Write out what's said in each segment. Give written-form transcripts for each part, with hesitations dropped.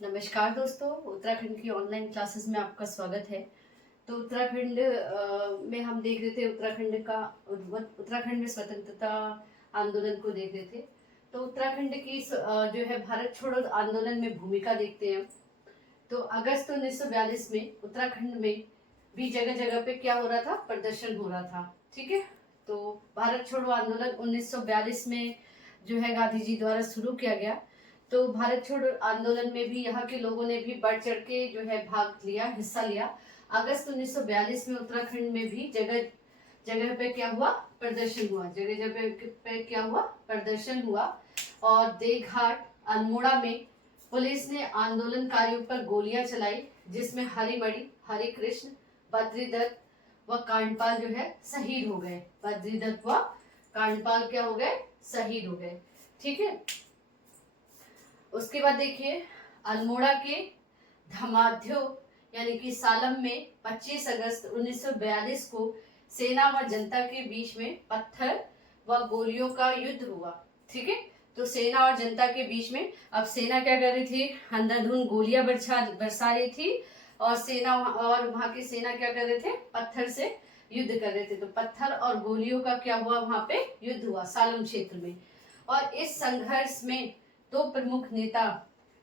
नमस्कार दोस्तों, उत्तराखंड की ऑनलाइन क्लासेस में आपका स्वागत है। तो उत्तराखंड में हम देख रहे थे उत्तराखंड में स्वतंत्रता आंदोलन को देख रहे थे। तो उत्तराखंड की जो है भारत छोड़ो आंदोलन में भूमिका देखते हैं। तो अगस्त 1942 में उत्तराखंड में भी जगह जगह पे क्या हो रहा था, प्रदर्शन हो रहा था। ठीक है। तो भारत छोड़ो आंदोलन 1942 में जो है गांधी जी द्वारा शुरू किया गया। तो भारत छोड़ो आंदोलन में भी यहाँ के लोगों ने भी बढ़ चढ़ के जो है भाग लिया, हिस्सा लिया। अगस्त 1942 में उत्तराखंड में भी जगह जगह पे क्या हुआ, प्रदर्शन हुआ। जगह जगह पे क्या हुआ, प्रदर्शन हुआ। और देवघाट, अल्मोड़ा में पुलिस ने आंदोलनकारियों पर गोलियां चलाई, जिसमें हरिमणि, हरि कृष्ण, बद्रीदत्त व कांडपाल जो है शहीद हो गए। बद्रीदत्त व कांडपाल क्या हो गए, शहीद हो गए। ठीक है। उसके बाद देखिए, अल्मोड़ा के धमाध्यो यानी कि सालम में 25 अगस्त 1942 को सेना व जनता के बीच में पत्थर व गोलियों का युद्ध हुआ। ठीक है। तो सेना और जनता के बीच में, अब सेना क्या कर रही थी, अंधाधुंध गोलियां बरसा रही थी, और सेना और वहां की सेना क्या कर रहे थे, पत्थर से युद्ध कर रहे थे। तो पत्थर और गोलियों का क्या हुआ, वहां पे युद्ध हुआ सालम क्षेत्र में। और इस संघर्ष में दो प्रमुख नेता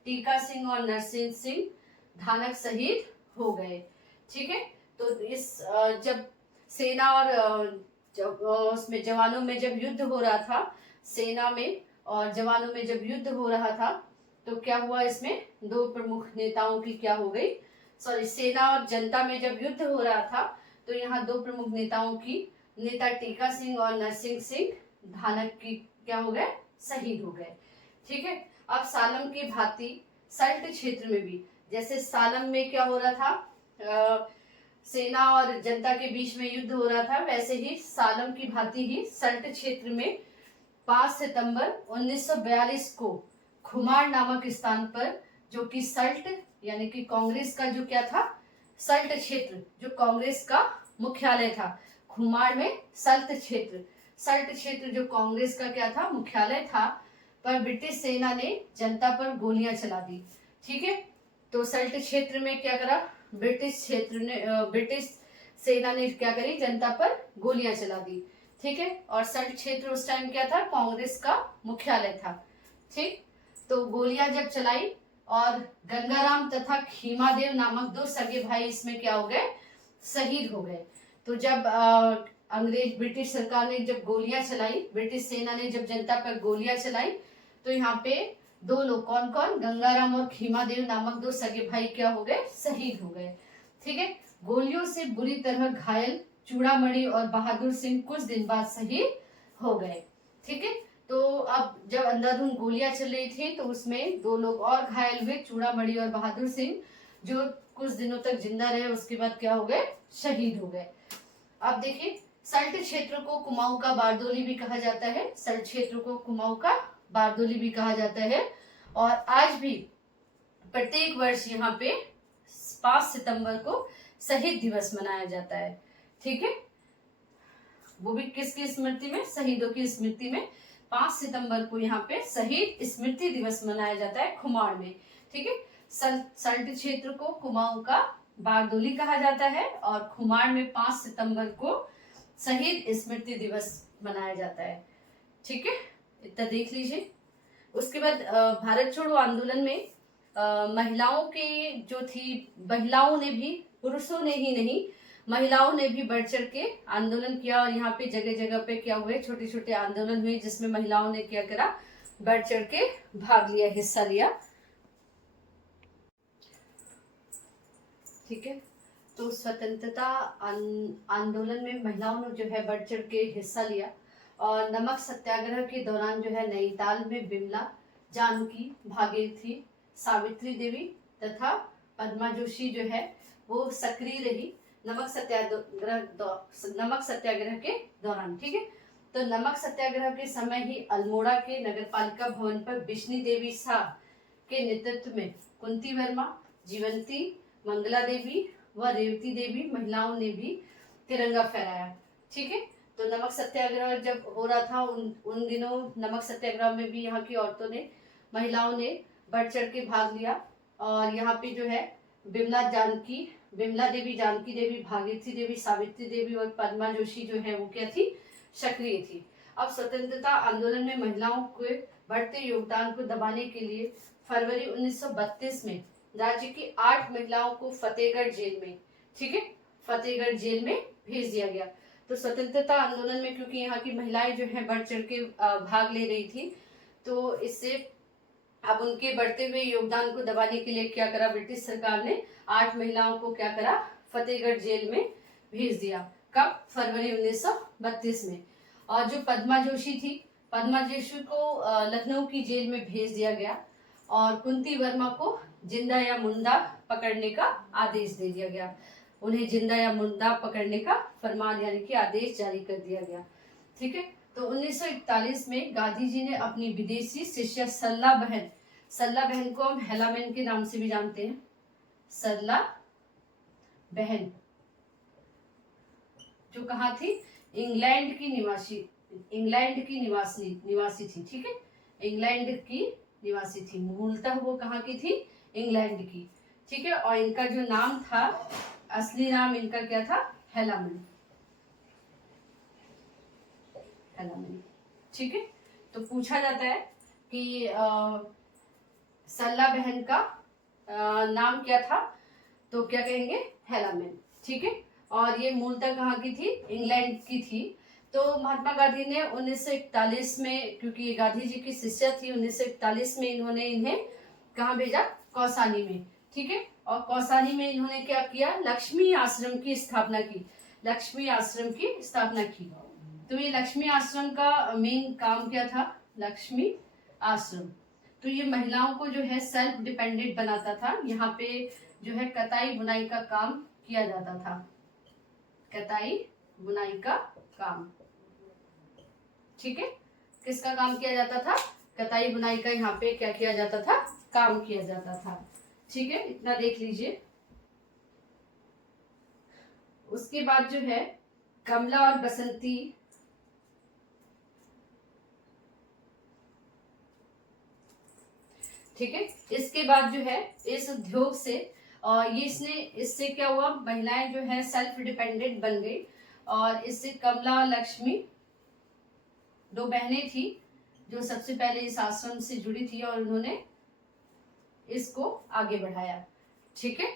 टीका सिंह और नरसिंह सिंह धानक शहीद हो गए। ठीक है। तो इस जब सेना और जब उसमें जवानों में जब युद्ध हो रहा था, सेना में और जवानों में जब युद्ध हो रहा था, तो क्या हुआ, इसमें दो प्रमुख नेताओं की क्या हो गई, सॉरी, सेना और जनता में जब युद्ध हो रहा था, तो यहाँ दो प्रमुख नेताओं की, नेता टीका सिंह और नरसिंह सिंह धानक की क्या हो गए, शहीद हो गए। ठीक है। अब सालम की भांति सल्ट क्षेत्र में भी, जैसे सालम में क्या हो रहा था, सेना और जनता के बीच में युद्ध हो रहा था, वैसे ही सालम की भांति ही सल्ट क्षेत्र में 5 सितंबर 1942 को खुमार नामक स्थान पर, जो कि सल्ट यानी कि कांग्रेस का जो क्या था, सल्ट क्षेत्र जो कांग्रेस का मुख्यालय था, खुमार में सल्ट क्षेत्र जो कांग्रेस का क्या था, मुख्यालय था, पर ब्रिटिश सेना ने जनता पर गोलियां चला दी। ठीक है। तो सल्ट क्षेत्र में क्या करा, ब्रिटिश सेना ने क्या करी, जनता पर गोलियां चला दी। ठीक है। और सल्ट क्षेत्र उस टाइम क्या था, कांग्रेस का मुख्यालय था। ठीक। तो गोलियां जब चलाई, और गंगाराम तथा खीमादेव नामक दो सगे भाई इसमें क्या हो गए, शहीद हो गए। तो जब अंग्रेज ब्रिटिश सरकार ने जब गोलियां चलाई, ब्रिटिश सेना ने जब जनता पर गोलियां चलाई, तो यहाँ पे दो लोग, कौन कौन, गंगाराम और खीमादेव नामक दो सगे भाई क्या हो गए, शहीद हो गए। ठीक है। गोलियों से बुरी तरह घायल चूड़ामणि और बहादुर सिंह कुछ दिन बाद शहीद हो गए। ठीक है। तो अब जब अंधाधुंध गोलियां चल रही थी, तो उसमें दो लोग और घायल हुए, चूड़ामणि और बहादुर सिंह, जो कुछ दिनों तक जिंदा रहे, उसके बाद क्या हो गए, शहीद हो गए। अब देखिए, सल्ट क्षेत्र को कुमाऊं का बारदोली भी कहा जाता है। सल्ट क्षेत्र को कुमाऊं का बारदोली भी कहा जाता है। और आज भी प्रत्येक वर्ष यहाँ पे 5 सितंबर को शहीद दिवस मनाया जाता है। ठीक है। वो भी किसकी स्मृति में, शहीदों की स्मृति में 5 सितंबर को यहाँ पे शहीद स्मृति दिवस मनाया जाता है खुमार में। ठीक है। सल्ट क्षेत्र को कुमाऊं का बारदोली कहा जाता है, और खुमार में 5 सितंबर को शहीद स्मृति दिवस मनाया जाता है। ठीक है। इतना देख लीजिए। उसके बाद भारत छोड़ो आंदोलन में महिलाओं की जो थी, महिलाओं ने भी, पुरुषों ने ही नहीं, महिलाओं ने भी बढ़ चढ़ के आंदोलन किया। और यहाँ पे जगह जगह पे क्या हुए, छोटे छोटे आंदोलन हुए, जिसमें महिलाओं ने क्या करा, बढ़ चढ़ के भाग लिया, हिस्सा लिया। ठीक है। तो स्वतंत्रता आंदोलन में महिलाओं ने जो है बढ़ चढ़ के हिस्सा लिया। और नमक सत्याग्रह के दौरान जो है नैनीताल में बिमला, जानकी, भागीरथी, सावित्री देवी तथा पद्मा जोशी जो है वो सक्रिय रही नमक सत्याग्रह के दौरान। ठीक है। तो नमक सत्याग्रह के समय ही अल्मोड़ा के नगरपालिका भवन पर बिश्नी देवी शाह के नेतृत्व में कुंती वर्मा, जीवंती, मंगला देवी व रेवती देवी महिलाओं ने भी तिरंगा फहराया। ठीक है। तो नमक सत्याग्रह जब हो रहा था, उन दिनों नमक सत्याग्रह में भी यहाँ की औरतों ने, महिलाओं ने बढ़ चढ़ के भाग लिया। और यहाँ पे जो है विमला देवी, जानकी देवी, भागीरथी देवी, सावित्री देवी और पद्मा जोशी जो है वो क्या थी, सक्रिय थी। अब स्वतंत्रता आंदोलन में महिलाओं के बढ़ते योगदान को दबाने के लिए फरवरी 1932 में राज्य की 8 महिलाओं को फतेहगढ़ जेल में, ठीक है, फतेहगढ़ जेल में भेज दिया गया। तो स्वतंत्रता आंदोलन में क्योंकि यहाँ की महिलाएं जो है बढ़ चढ़ के भाग ले रही थी, तो इससे अब उनके बढ़ते हुए योगदान को दबाने के लिए क्या करा, ब्रिटिश सरकार ने 8 महिलाओं को क्या करा, फतेहगढ़ जेल में भेज दिया। कब, फरवरी 1932 में। और जो पद्मा जोशी थी, पद्मा जोशी को लखनऊ की जेल में भेज दिया गया और कुंती वर्मा को जिंदा या मुर्दा पकड़ने का आदेश दे दिया गया। उन्हें जिंदा या मुर्दा पकड़ने का फरमान यानी कि आदेश जारी कर दिया गया। ठीक है, तो 1941 में गांधी जी ने अपनी विदेशी शिष्या सरला बहन को हम हेला बहन के नाम से भी जानते हैं, सरला बहन, जो कहाँ थी, इंग्लैंड की निवासी थी। ठीक है, इंग्लैंड की निवासी थी, मूलतः वो कहाँ की थी, इंग्लैंड की। ठीक है, और इनका जो नाम था, असली नाम इनका क्या था, हेला बहन। ठीक है, तो पूछा जाता है कि सरला बहन का नाम क्या था, तो क्या कहेंगे, हेला बहन। ठीक है, और ये मूलतः कहाँ की थी, इंग्लैंड की थी। तो महात्मा गांधी ने 1941 में, क्योंकि ये गांधी जी की शिष्या थी, 1941 में इन्होंने इन्हें कहाँ भेजा, कौसानी में। ठीक है, और कौसानी में इन्होंने क्या किया, लक्ष्मी आश्रम की स्थापना की, लक्ष्मी आश्रम की स्थापना की। तो ये लक्ष्मी आश्रम का मेन काम क्या था, लक्ष्मी आश्रम, तो ये महिलाओं को जो है सेल्फ डिपेंडेंट बनाता था। यहाँ पे जो है कताई बुनाई का काम किया जाता था, कताई बुनाई का काम। ठीक है, किसका काम किया जाता था, कताई बुनाई का यहाँ पे क्या किया जाता था, काम किया जाता था। ठीक है, इतना देख लीजिए। उसके बाद जो है कमला और बसंती, ठीक है, इसके बाद जो है इस उद्योग से और ये इससे क्या हुआ, महिलाएं जो है सेल्फ डिपेंडेंट बन गई। और इससे कमला और लक्ष्मी 2 बहनें थी जो सबसे पहले इस आश्रम से जुड़ी थी और उन्होंने इसको आगे बढ़ाया। ठीक है,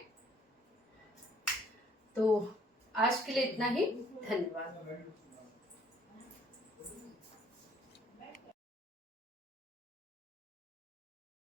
तो आज के लिए इतना ही, धन्यवाद।